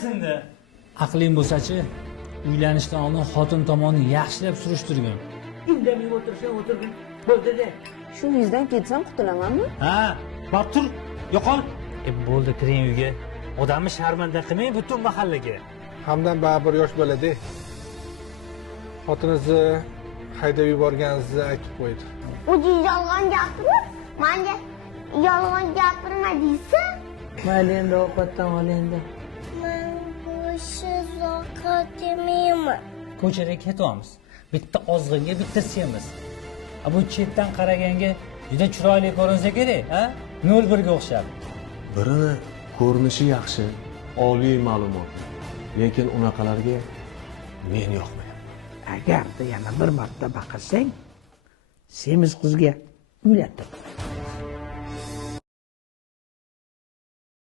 Qarasindi. Aqling bo'lsa-chi, uylanishdan oldin xotin tomonni yaxshilab surishtirgin. Indamay o'tirgin. Bo'ldi-da. Shu yuzdan ketsam qutulamanmi? Ha, bor tur, yo'qol. Bo'ldi, kiring uyga. Odamni sharmanda qilmang butun mahallaga. Hamdan baribir yosh bolada. Xotiningizni haydab yuborganingizni aytib qo'ydi. O'zi yolg'on gapirib, menga yolg'on gapirma deysiz? Mayli endi ovqatdan ol endi. Men go'sht ovqat yemayman. Ko'chaga ketyapmiz. Bitta ozg'inga bitta semiz. Bu chetdan qaraganga juda chiroyli ko'rinsa kerak, ha? 01 ga o'xshab. Birini ko'rinishi yaxshi, oliy ma'lumot. Lekin unaqalarga men yoqmayman. Agarda yana bir marta baqirsang, semiz qizga uylattir.